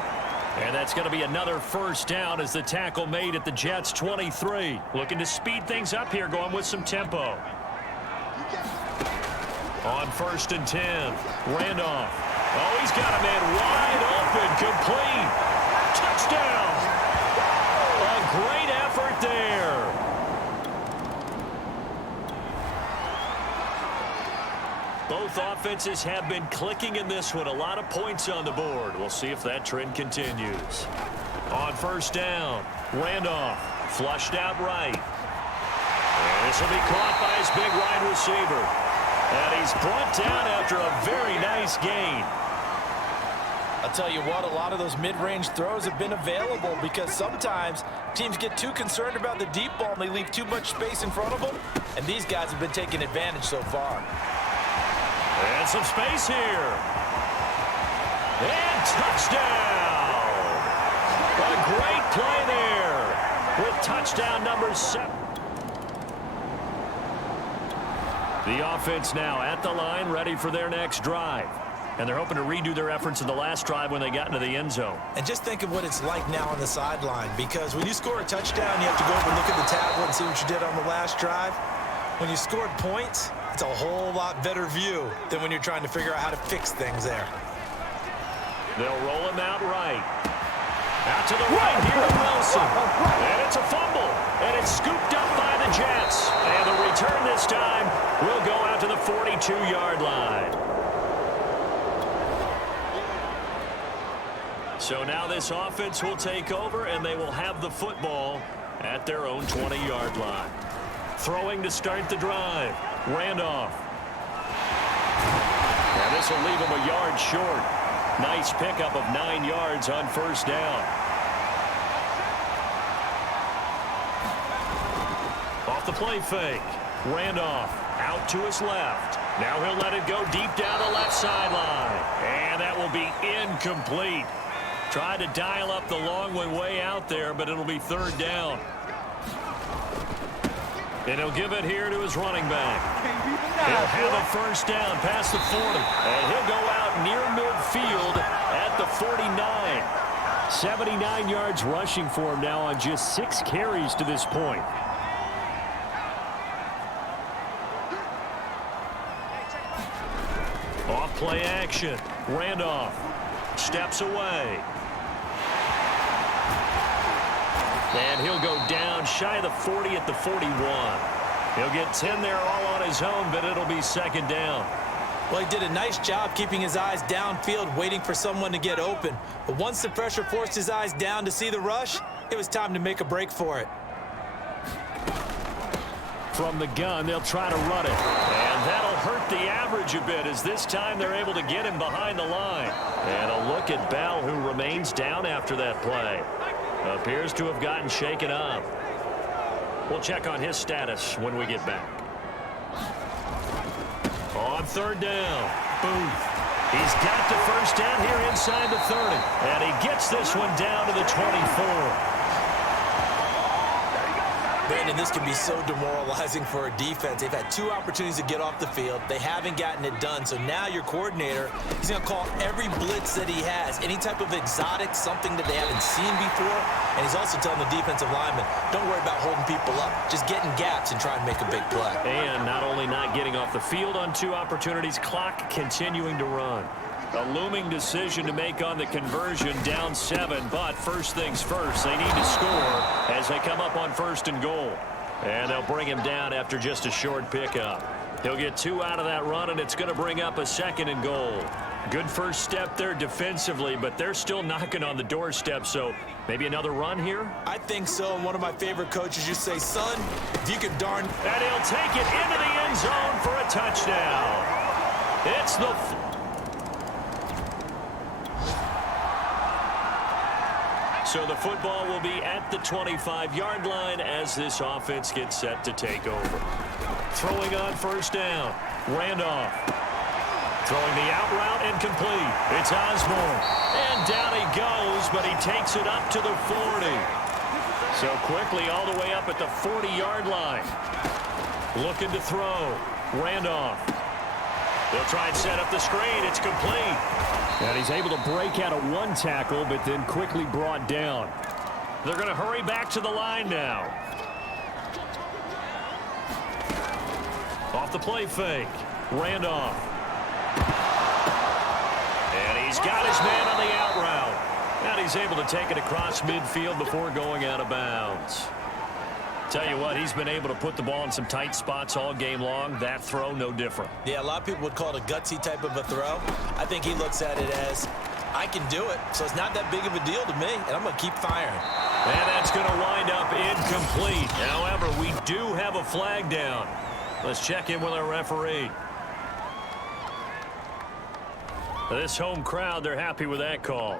And that's going to be another 1st down as the tackle made at the Jets' 23. Looking to speed things up here, going with some tempo. On 1st and 10, Randolph. Oh, he's got a man wide open, complete. Touchdown. A great effort there. Both offenses have been clicking in this one. A lot of points on the board. We'll see if that trend continues. On 1st down, Randolph flushed out right. And this will be caught by his big wide receiver. And he's brought down after a very nice gain. I'll tell you what, a lot of those mid-range throws have been available because sometimes teams get too concerned about the deep ball and they leave too much space in front of them. And these guys have been taking advantage so far. And some space here. And touchdown. A great play there with touchdown number 7. The offense now at the line, ready for their next drive. And they're hoping to redo their efforts in the last drive when they got into the end zone. And just think of what it's like now on the sideline, because when you score a touchdown, you have to go over and look at the tablet and see what you did on the last drive. When you scored points, it's a whole lot better view than when you're trying to figure out how to fix things there. They'll roll him out right. Out to the right here to Wilson. And it's a fumble. And it's scooped up by the Jets. And the return this time will go out to the 42-yard line. So now this offense will take over, and they will have the football at their own 20-yard line. Throwing to start the drive. Randolph. And this will leave him a yard short. Nice pickup of 9 yards on 1st down. Off the play fake. Randolph out to his left. Now he'll let it go deep down the left sideline. And that will be incomplete. Tried to dial up the long one way out there, but it'll be 3rd down. And he'll give it here to his running back. He'll have a 1st down past the 40. And he'll go out near midfield at the 49. 79 yards rushing for him now on just 6 carries to this point. Off Play action. Randolph steps away. And he'll go down shy of the 40 at the 41. He'll get 10 there all on his own, but it'll be second down. Well, he did a nice job keeping his eyes downfield, waiting for someone to get open. But once the pressure forced his eyes down to see the rush, it was time to make a break for it. From the gun, they'll try to run it. And that'll hurt the average a bit, as this time they're able to get him behind the line. And a look at Bell, who remains down after that play. Appears to have gotten shaken up. We'll check on his status when we get back. On third down, Booth. He's got the first down here inside the 30. And he gets this one down to the 24. Brandon, this can be so demoralizing for a defense. They've had 2 opportunities to get off the field. They haven't gotten it done. So now your coordinator, he's going to call every blitz that he has, any type of exotic, something that they haven't seen before. And he's also telling the defensive lineman, don't worry about holding people up. Just get in gaps and try and make a big play. And not only not getting off the field on 2 opportunities, clock continuing to run. A looming decision to make on the conversion, down 7, but first things first, they need to score as they come up on first and goal. And they'll bring him down after just a short pickup. He'll get 2 out of that run, and it's going to bring up a second and goal. Good first step there defensively, but they're still knocking on the doorstep, so maybe another run here? I think so, and one of my favorite coaches used to say, son, if you can darn... And he'll take it into the end zone for a touchdown. It's the... So the football will be at the 25-yard line as this offense gets set to take over. Throwing on first down, Randolph. Throwing the out route incomplete. It's Osborne. And down he goes, but he takes it up to the 40. So quickly all the way up at the 40-yard line. Looking to throw. Randolph. They'll try and set up the screen. It's complete. And he's able to break out of 1 tackle, but then quickly brought down. They're going to hurry back to the line now. Off the play fake. Randolph. And he's got his man on the out route. And he's able to take it across midfield before going out of bounds. Tell you what, he's been able to put the ball in some tight spots all game long. That throw, no different. Yeah, a lot of people would call it a gutsy type of a throw. I think he looks at it as, I can do it, so it's not that big of a deal to me, and I'm going to keep firing. And that's going to wind up incomplete. However, we do have a flag down. Let's check in with our referee. This home crowd, they're happy with that call.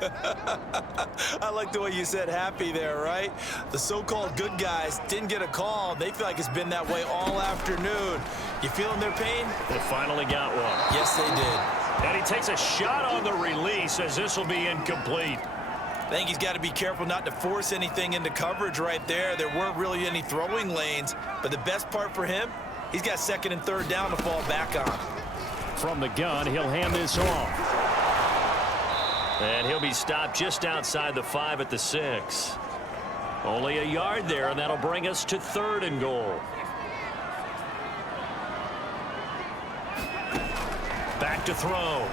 I like the way you said happy there, right? The so-called good guys didn't get a call. They feel like it's been that way all afternoon. You feeling their pain? They finally got one. Yes, they did. And he takes a shot on the release as this will be incomplete. I think he's got to be careful not to force anything into coverage right there. There weren't really any throwing lanes, but the best part for him, he's got 2nd and 3rd down to fall back on. From the gun, he'll hand this off. And he'll be stopped just outside the 5 at the 6. Only a yard there, and that'll bring us to 3rd and goal. Back to throw.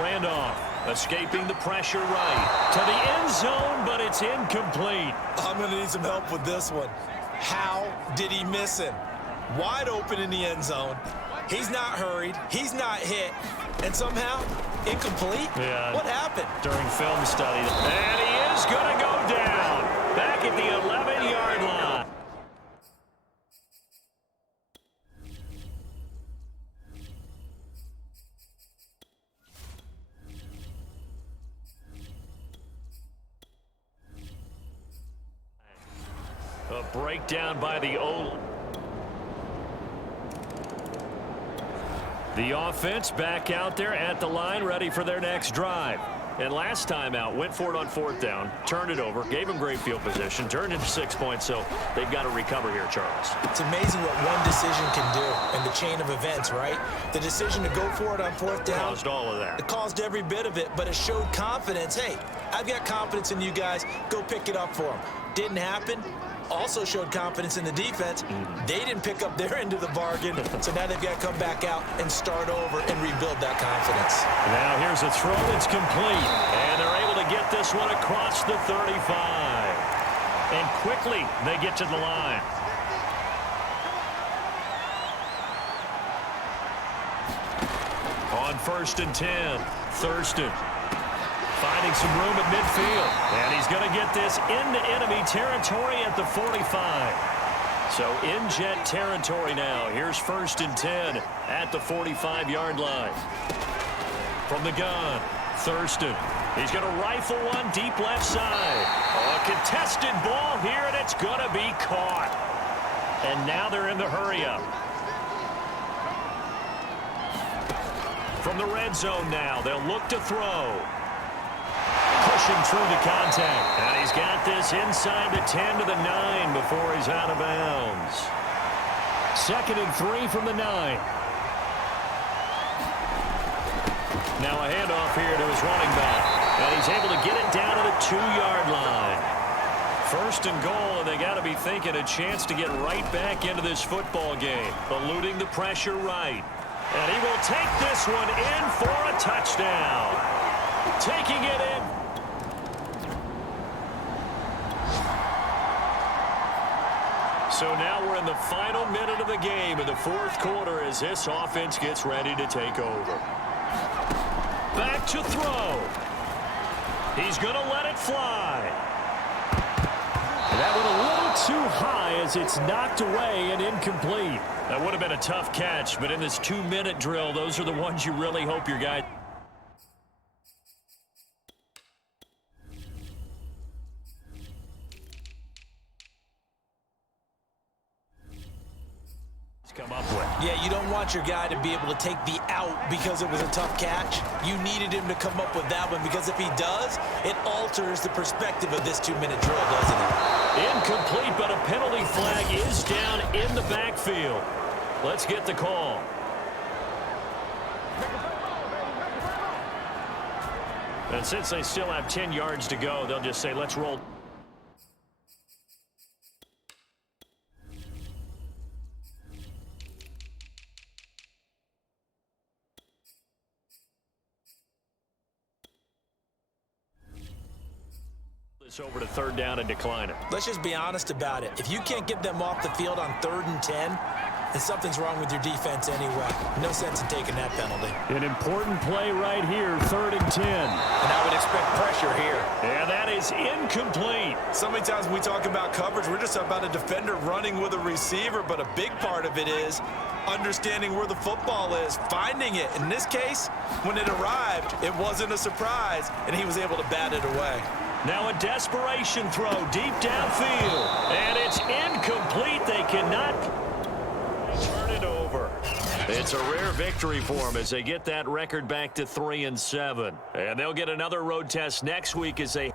Randolph escaping the pressure right. To the end zone, but it's incomplete. I'm going to need some help with this one. How did he miss him? Wide open in the end zone. He's not hurried. He's not hit. And somehow, incomplete? Yeah. What happened? During film study. And he is going to go down. Back at the 11-yard line. A breakdown by the O. The offense back out there at the line, ready for their next drive. And last time out, went for it on 4th down, turned it over, gave them great field position, turned into 6 points, so they've got to recover here, Charles. It's amazing what one decision can do in the chain of events, right? The decision to go for it on 4th down. Caused all of that. It caused every bit of it, but it showed confidence. Hey, I've got confidence in you guys. Go pick it up for them. Didn't happen. also showed confidence in the defense. They didn't pick up their end of the bargain, so now they've got to come back out and start over and rebuild that confidence. Now here's a throw that's complete, and they're able to get this one across the 35. And quickly, they get to the line. On 1st and 10, Thurston finding some room at midfield. And he's going to get this into enemy territory at the 45. So in jet territory now. Here's 1st and 10 at the 45-yard line. From the gun, Thurston. He's going to rifle one deep left side. A contested ball here, and it's going to be caught. And now they're in the hurry-up. From the red zone now, they'll look to throw. Pushing through the contact. And he's got this inside the 10 to the 9 before he's out of bounds. 2nd and 3 from the 9. Now a handoff here to his running back. And he's able to get it down to the 2-yard line. 1st and goal, and they got to be thinking a chance to get right back into this football game. Eluding the pressure right. And he will take this one in for a touchdown. Taking it in. So now we're in the final minute of the game in the 4th quarter as this offense gets ready to take over. Back to throw. He's going to let it fly. That one a little too high as it's knocked away and incomplete. That would have been a tough catch, but in this 2-minute drill, those are the ones you really hope your guy... come up with. Yeah, you don't want your guy to be able to take the out because it was a tough catch. You needed him to come up with that one because if he does, it alters the perspective of this 2-minute drill, doesn't it? Incomplete, but a penalty flag is down in the backfield. Let's get the call. And since they still have 10 yards to go, they'll just say, let's roll. Over to 3rd down and decline it. Let's just be honest about it. If you can't get them off the field on 3rd and 10, then something's wrong with your defense anyway. No sense in taking that penalty. An important play right here, 3rd and 10. And I would expect pressure here. And that is incomplete. So many times when we talk about coverage, we're just about a defender running with a receiver, but a big part of it is understanding where the football is, finding it. In this case, when it arrived, it wasn't a surprise, and he was able to bat it away. Now a desperation throw deep downfield. And it's incomplete. They cannot turn it over. It's a rare victory for them as they get that record back to 3-7. And they'll get another road test next week as they...